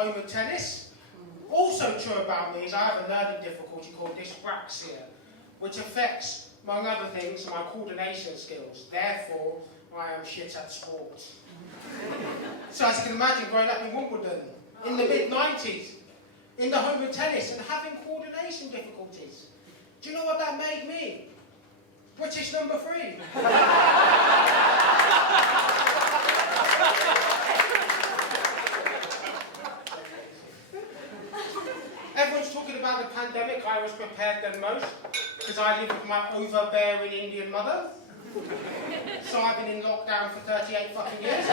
home of tennis. Also true about me is I have a learning difficulty called dyspraxia, which affects, among other things, my coordination skills. Therefore, I am shit at sports. So as you can imagine, growing up in Wimbledon, in the mid-90s, in the home of tennis, and having coordination difficulties. Do you know what that made me? British number 3. Everyone's talking about the pandemic. I was prepared than most, because I live with my overbearing Indian mother. So I've been in lockdown for 38 fucking years.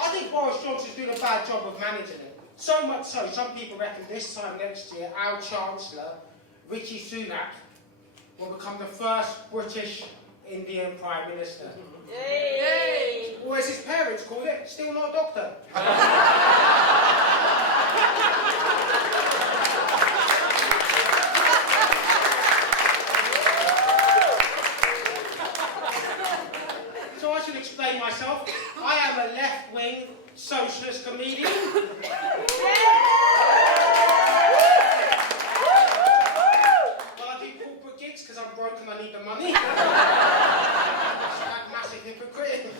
I think Boris Johnson's doing a bad job of managing it. So much so, some people reckon this time next year, our Chancellor, Rishi Sunak, will become the first British Indian Prime Minister. Yay! Or as his parents called it, still not a doctor. So I should explain myself. I am a left-wing socialist comedian. Well, I do corporate gigs because I'm broke and I need the money. Massive hypocrite.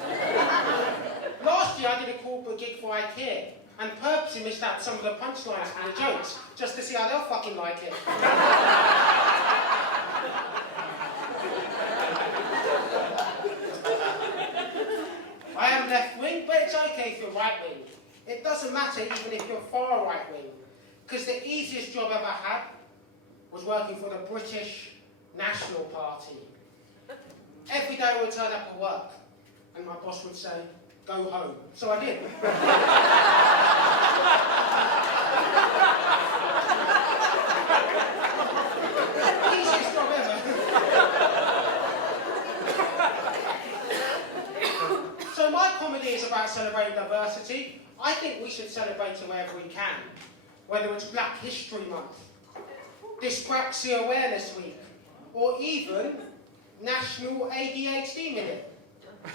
Last year I did a corporate gig for IKEA and purposely missed out some of the punchlines and the jokes just to see how they'll fucking like it. I am left-wing, but it's okay if you're right-wing. It doesn't matter even if you're far right-wing, because the easiest job I ever had was working for the British National Party. Every day I would turn up at work, and my boss would say, "Go home." So I did. Easiest job ever. So my comedy is about celebrating diversity. I think we should celebrate it wherever we can, whether it's Black History Month, Dyspraxia Awareness Week, or even National ADHD Minute. So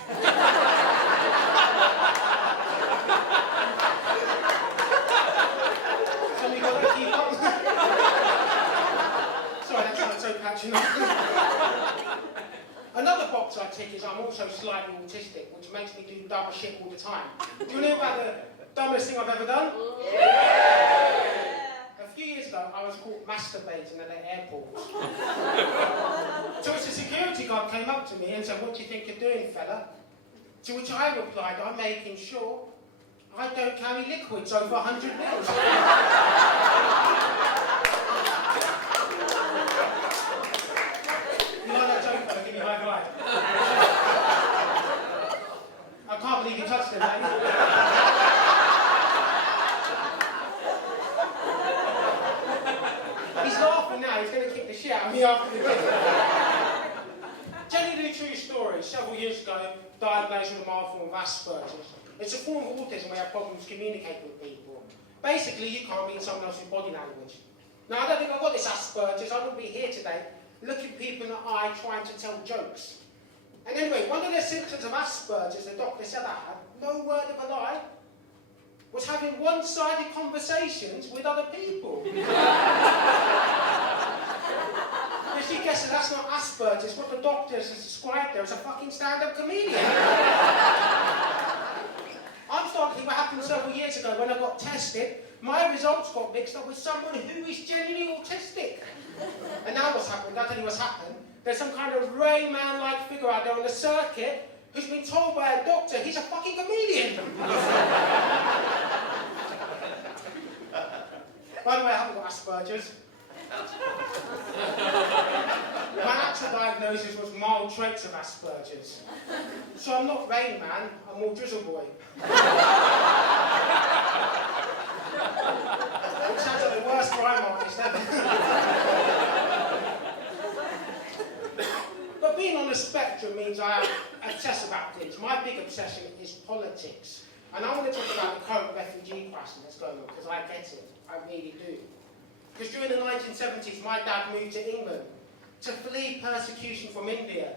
we got to keep up. Sorry, that sounds so patronising. Another box I tick is I'm also slightly autistic, which makes me do dumb shit all the time. Do you know about the dumbest thing I've ever done? Yeah. A few years ago, I was caught masturbating at the airport. To which a security guard came up to me and said, "What do you think you're doing, fella?" To which I replied, "I'm making sure I don't carry liquids over 100 mils." You like that joke, fella? Give me a high five. I can't believe you touched it, mate. He's laughing now, he's going to kick the shit out of me after the gig. Genuinely true story. Several years ago, diagnosed with a mild form of Asperger's. It's a form of autism where you have problems communicating with people. Basically, you can't read someone else's body language. Now, I don't think I've got this Asperger's. I wouldn't be here today looking people in the eye trying to tell jokes. And anyway, one of the symptoms of Asperger's, the doctor said I had, no word of a lie, was having one-sided conversations with other people. If you guess that's not Asperger's, what the doctor has described there as a fucking stand-up comedian. I'm starting to think what happened several years ago when I got tested. My results got mixed up with someone who is genuinely autistic. And now what's happened? I'll tell you what's happened. There's some kind of Rain Man-like figure out there on the circuit who's been told by a doctor he's a fucking comedian. By the way, I haven't got Asperger's. My actual diagnosis was mild traits of Asperger's. So I'm not Rain Man, I'm more Drizzle Boy. Which sounds like the worst rhyme artist ever. But being on the spectrum means I obsess about things. My big obsession is politics. And I want to talk about the current refugee crisis that's going on, because I get it. I really do. Because during the 1970s, my dad moved to England to flee persecution from India.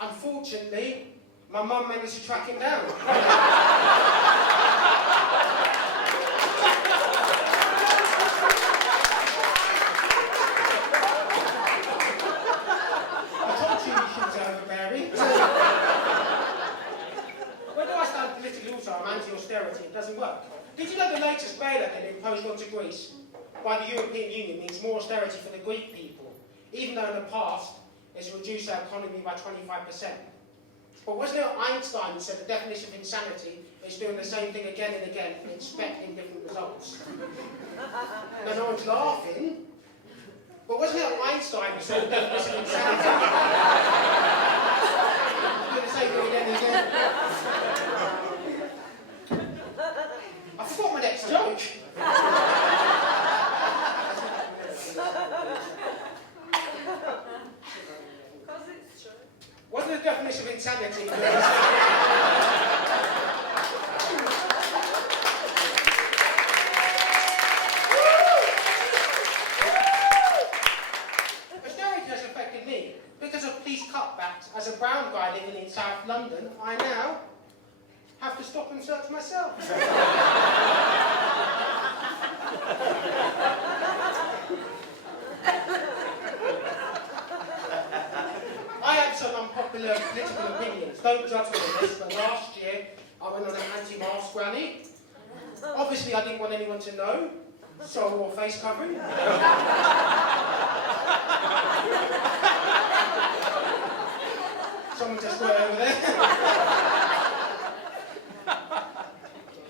Unfortunately, my mum managed to track him down. I told you shouldn't be overbearing. When I stand politically also, I'm anti-austerity. It doesn't work. Did you know the latest bailout that imposed onto Greece by the European Union means more austerity for the Greek people, even though in the past it's reduced our economy by 25%? But wasn't it Einstein who said the definition of insanity is doing the same thing again and again and expecting different results? Now, no one's laughing, but wasn't it Einstein who said the definition of insanity? Doing the same thing again and again. I forgot my next joke. Wasn't the definition of insanity? Austerity has affected me. Because of police cutbacks, as a brown guy living in South London, I now have to stop and search myself. I have some unpopular political opinions. Don't judge me on this, but last year I went on an anti-mask rally. Obviously I didn't want anyone to know, so I wore face covering. Someone just got over there.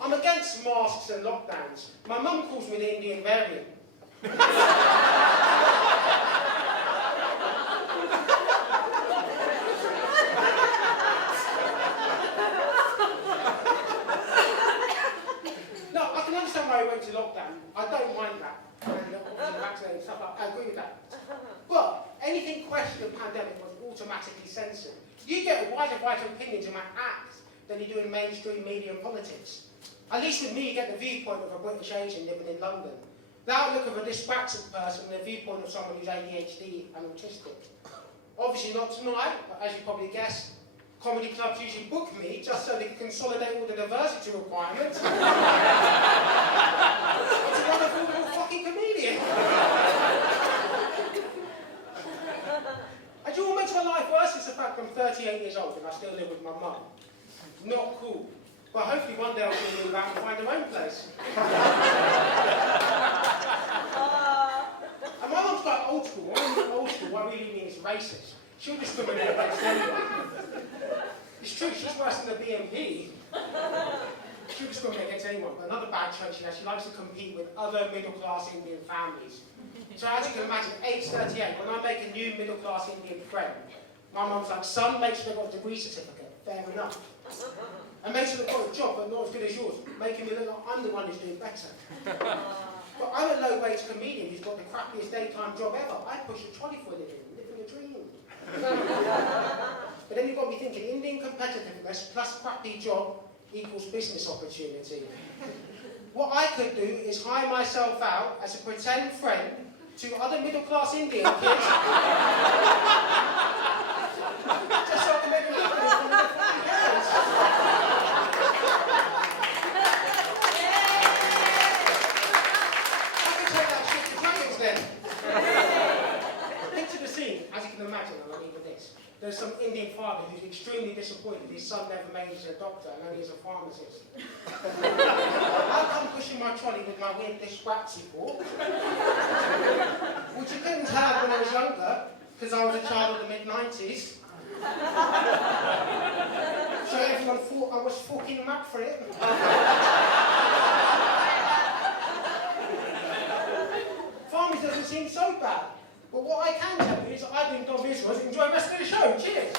I'm against masks and lockdowns. My mum calls me the Indian variant. No, I can understand why we went to lockdown. I don't mind that. And vaccinating stuff like that. I agree with that. But anything questioning the pandemic was automatically censored. You get a wider variety of opinions in my acts than you do in mainstream media and politics. At least with me, you get the viewpoint of a British Asian living in London. The outlook of a dyspraxic person and the viewpoint of someone who's ADHD and autistic. Obviously not tonight, but as you probably guessed, comedy clubs usually book me just so they can consolidate all the diversity requirements. It's a wonderful little fucking comedian. And you all makes my life worse is the fact I'm 38 years old and I still live with my mum. Not cool. But hopefully one day I'll move out and find her own place. And my mum's quite old school. When I mean old school, what I really mean is racist. She'll discriminate against anyone. It's true, she's worse than the BNP. She'll discriminate against anyone. But another bad trait she has, she likes to compete with other middle-class Indian families. So as you can imagine, age 38, when I make a new middle-class Indian friend, my mum's like, son, make sure they've got a degree certificate. Fair enough. And make sure they've got a job, but not as good as yours. Making me look like I'm the one who's doing better. But I'm a low-wage comedian who's got the crappiest daytime job ever. I push a trolley for a living, living a dream. But then you've got me thinking, Indian competitiveness plus crappy job equals business opportunity. What I could do is hire myself out as a pretend friend to other middle-class Indian kids. Just so I can make them happy with one of their fucking parents. I can take that shit to dragons then. Picture the scene, as you can imagine, and I'll leave with this. There's some Indian father who's extremely disappointed his son never made it to a doctor and only as a pharmacist. I'll come pushing my trolley with my weird dyspraxia fork, which you couldn't have when I was younger, because I was a child of the mid-90s. So everyone thought I was fucking mad for it. Farming doesn't seem so bad. But what I can tell you is that I've been Biswas. Enjoy the rest of the show. Cheers.